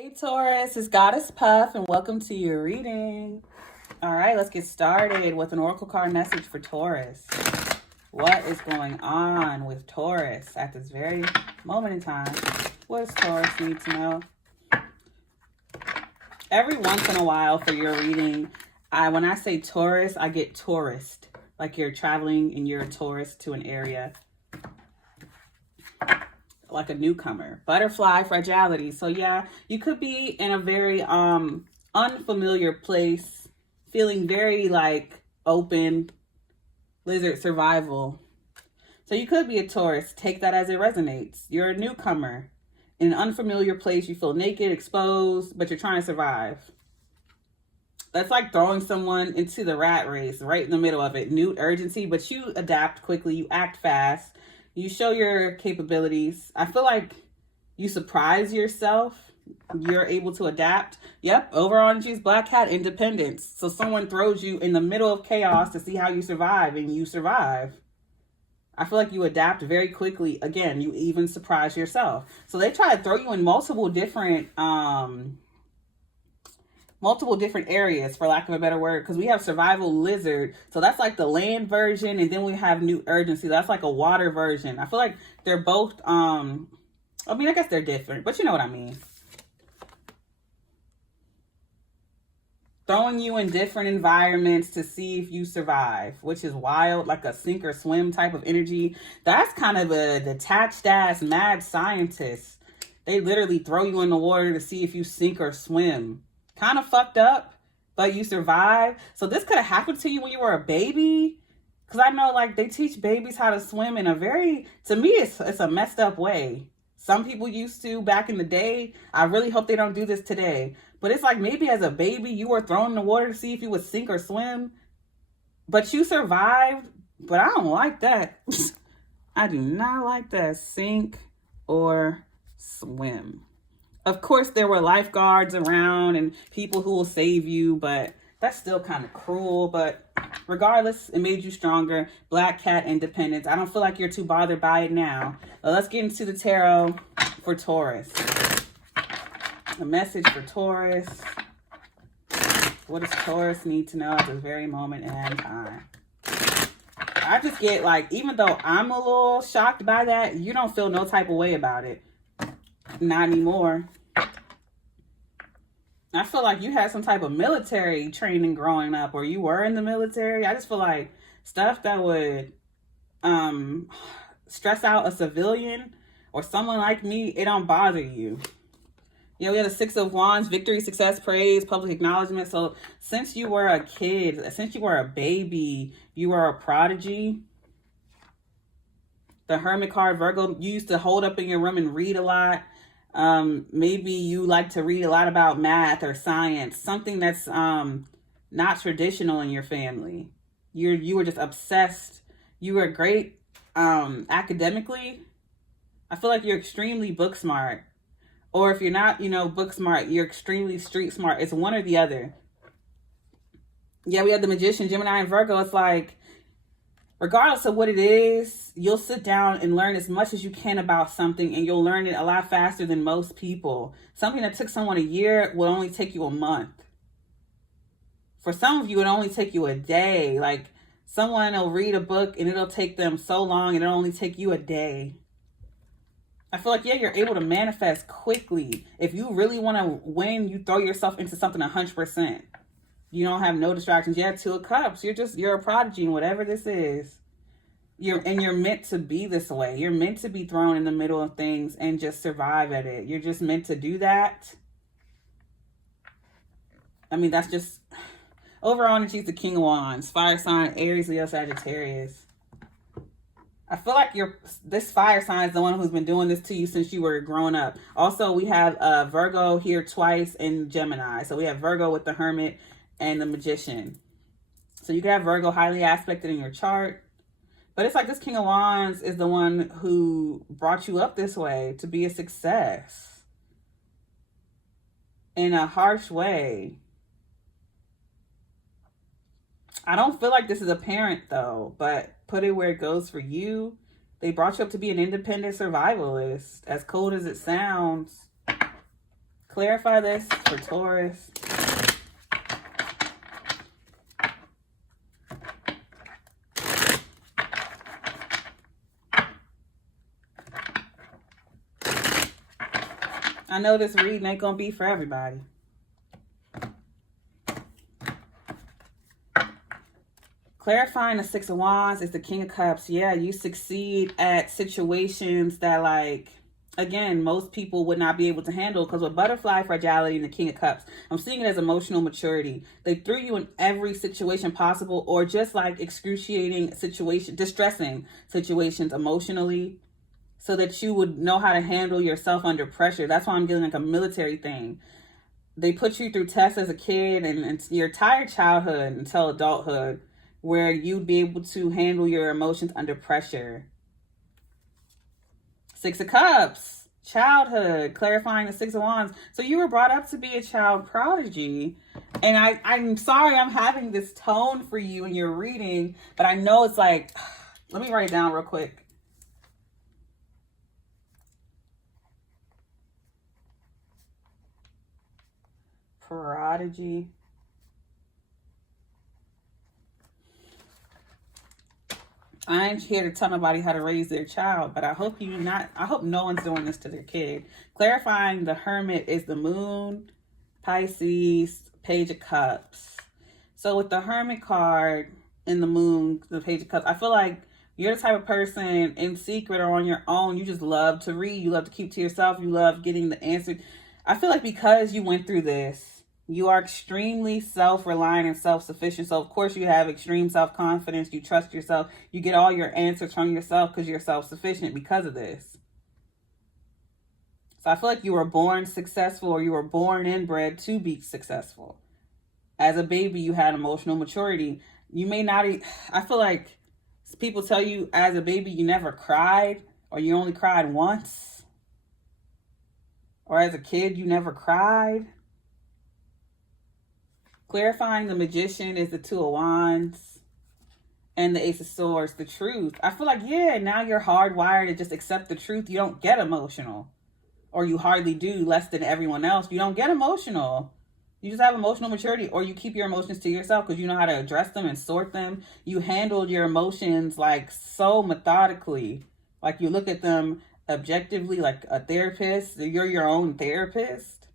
Hey Taurus, it's Goddess Puff and welcome to your reading. All right, let's get started with an oracle card message for Taurus. What is going on with Taurus at this very moment in time? What does Taurus need to know? Every once in a while for your reading, when I say Taurus, I get tourist. Like you're traveling and you're a tourist to an area. Like a newcomer. Butterfly fragility. So yeah, you could be in a very unfamiliar place, feeling very like open, lizard survival. So you could be a Taurus. Take that as it resonates. You're a newcomer in an unfamiliar place. You feel naked, exposed, but you're trying to survive. That's like throwing someone into the rat race right in the middle of it. New urgency, but you adapt quickly. You act fast. You show your capabilities. I feel like you surprise yourself. You're able to adapt. Yep, overall energy is Black Cat, independence. So someone throws you in the middle of chaos to see how you survive, and you survive. I feel like you adapt very quickly. Again, you even surprise yourself. So they try to throw you in multiple different areas, for lack of a better word, because we have survival lizard, so that's like the land version, and then we have new urgency, that's like a water version. I feel like they're both I guess they're different, but you know what I mean. Throwing you in different environments to see if you survive, which is wild, like a sink or swim type of energy. That's kind of a detached ass mad scientist. They literally throw you in the water to see if you sink or swim. Kind of fucked up, but you survive. So this could have happened to you when you were a baby, because I know like they teach babies how to swim in a very, to me it's a messed up way. Some people used to back in the day. I really hope they don't do this today, but it's like maybe as a baby you were thrown in the water to see if you would sink or swim, but you survived. But I don't like that. I do not like that. Sink or swim. Of course, there were lifeguards around and people who will save you, but that's still kind of cruel. But regardless, it made you stronger. Black Cat, independence. I don't feel like you're too bothered by it now. But let's get into the tarot for Taurus. A message for Taurus. What does Taurus need to know at this very moment in time? I just get like, even though I'm a little shocked by that, you don't feel no type of way about it. Not anymore. I feel like you had some type of military training growing up, or you were in the military. I just feel like stuff that would stress out a civilian or someone like me, it don't bother you. Yeah, we had a Six of Wands, victory, success, praise, public acknowledgement. So since you were a kid, since you were a baby, you were a prodigy. The Hermit card, Virgo, you used to hold up in your room and read a lot. Maybe you like to read a lot about math or science, something that's not traditional in your family. You were just obsessed. You were great academically. I feel like you're extremely book smart. Or if you're not, book smart, you're extremely street smart. It's one or the other. Yeah, we have the Magician, Gemini, and Virgo. It's like, regardless of what it is, you'll sit down and learn as much as you can about something, and you'll learn it a lot faster than most people. Something that took someone a year will only take you a month. For some of you, it'll only take you a day. Like someone will read a book and it'll take them so long and it'll only take you a day. I feel like, yeah, you're able to manifest quickly. If you really want to win, you throw yourself into something 100%. You don't have no distractions. You have Two of Cups. You're a prodigy in whatever this is. You're meant to be this way. You're meant to be thrown in the middle of things and just survive at it. You're just meant to do that. I mean, that's just overall energy is the King of Wands. Fire sign, Aries, Leo, Sagittarius. I feel like this fire sign is the one who's been doing this to you since you were growing up. Also, we have Virgo here twice in Gemini. So we have Virgo with the Hermit and the Magician. So you can have Virgo highly aspected in your chart. But it's like this King of Wands is the one who brought you up this way to be a success. In a harsh way. I don't feel like this is apparent though, but put it where it goes for you. They brought you up to be an independent survivalist. As cold as it sounds. Clarify this for Taurus. I know this reading ain't gonna be for everybody. Clarifying the Six of Wands is the King of Cups. Yeah, you succeed at situations that, like, again, most people would not be able to handle, because with butterfly fragility and the King of Cups, I'm seeing it as emotional maturity. They threw you in every situation possible, or just like excruciating situation, distressing situations emotionally, so that you would know how to handle yourself under pressure. That's why I'm getting like a military thing. They put you through tests as a kid and your entire childhood until adulthood, where you'd be able to handle your emotions under pressure. Six of Cups, childhood, clarifying the Six of Wands. So you were brought up to be a child prodigy. And I'm sorry I'm having this tone for you in your reading, but I know it's like, let me write it down real quick. Prodigy. I ain't here to tell nobody how to raise their child, but I hope no one's doing this to their kid. Clarifying the Hermit is the Moon, Pisces, Page of Cups. So with the Hermit card and the Moon, the Page of Cups, I feel like you're the type of person in secret or on your own, you just love to read. You love to keep to yourself. You love getting the answer. I feel like because you went through this, you are extremely self-reliant and self-sufficient. So, of course, you have extreme self-confidence. You trust yourself. You get all your answers from yourself because you're self-sufficient because of this. So I feel like you were born successful, or you were born inbred to be successful. As a baby, you had emotional maturity. You may not, I feel like people tell you as a baby you never cried, or you only cried once. Or as a kid, you never cried. Clarifying the Magician is the Two of Wands and the Ace of Swords, the truth. I feel like, yeah, now you're hardwired to just accept the truth. You don't get emotional, or you hardly do, less than everyone else. You don't get emotional. You just have emotional maturity, or you keep your emotions to yourself because you know how to address them and sort them. You handle your emotions like so methodically. Like you look at them objectively like a therapist. You're your own therapist.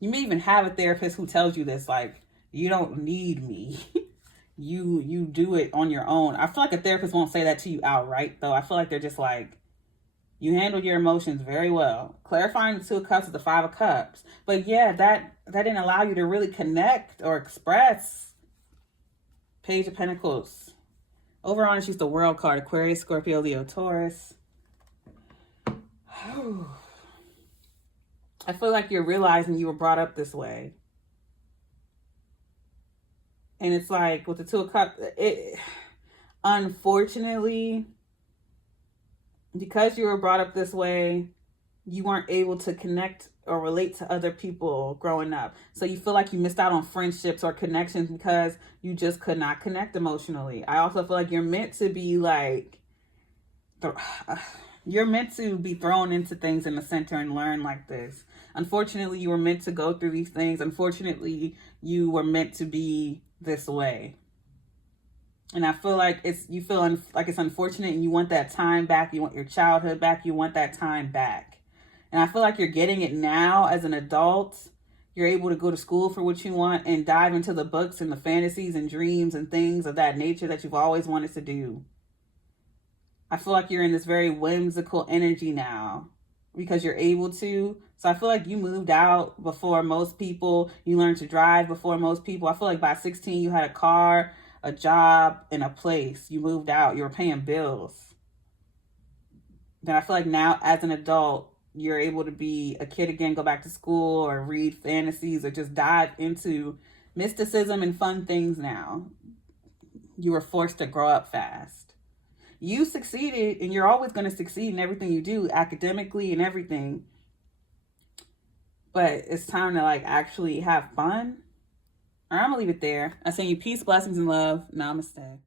You may even have a therapist who tells you this, like, you don't need me. you do it on your own. I feel like a therapist won't say that to you outright, though. I feel like they're just like, you handle your emotions very well. Clarifying the Two of Cups is the Five of Cups. But yeah, that didn't allow you to really connect or express. Page of Pentacles. Over on, it's just the World card. Aquarius, Scorpio, Leo, Taurus. I feel like you're realizing you were brought up this way. And it's like with the Two of Cups, unfortunately, because you were brought up this way, you weren't able to connect or relate to other people growing up. So you feel like you missed out on friendships or connections because you just could not connect emotionally. I also feel like you're meant to be like, you're meant to be thrown into things in the center and learn like this. Unfortunately, you were meant to go through these things. Unfortunately, you were meant to be this way. And I feel like you feel like it's unfortunate, and you want that time back. You want your childhood back. You want that time back. And I feel like you're getting it now as an adult. You're able to go to school for what you want and dive into the books and the fantasies and dreams and things of that nature that you've always wanted to do. I feel like you're in this very whimsical energy now because you're able to. So I feel like you moved out before most people. You learned to drive before most people. I feel like by 16, you had a car, a job, and a place. You moved out. You were paying bills. Then I feel like now as an adult, you're able to be a kid again, go back to school or read fantasies or just dive into mysticism and fun things now. You were forced to grow up fast. You succeeded, and you're always going to succeed in everything you do, academically and everything. But it's time to like actually have fun. All right, I'm going to leave it there. I send you peace, blessings, and love. Namaste.